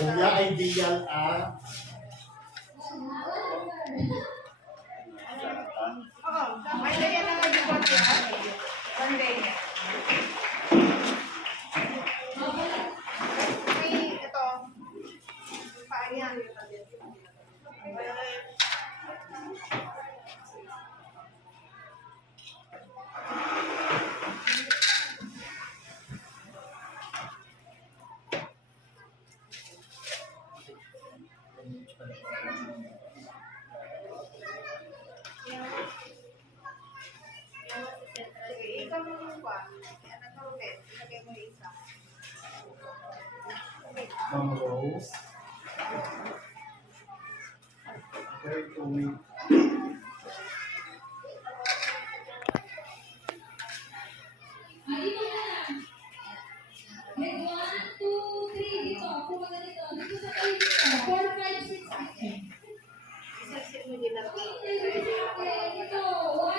Kuya, ideal Monday yan ang report yan. Monday yan. May ito. Paan yan. Sige, ikaw mo yung pa. Ano to ulit? Ilagay mo yung isa. Ma'am Rose. Very cool. Grade 1, 2, 3, dito. Pumunta dito. Dito sa kayo dito. 4, 5, 6, 7. Isa-sit mo din ako. Dito.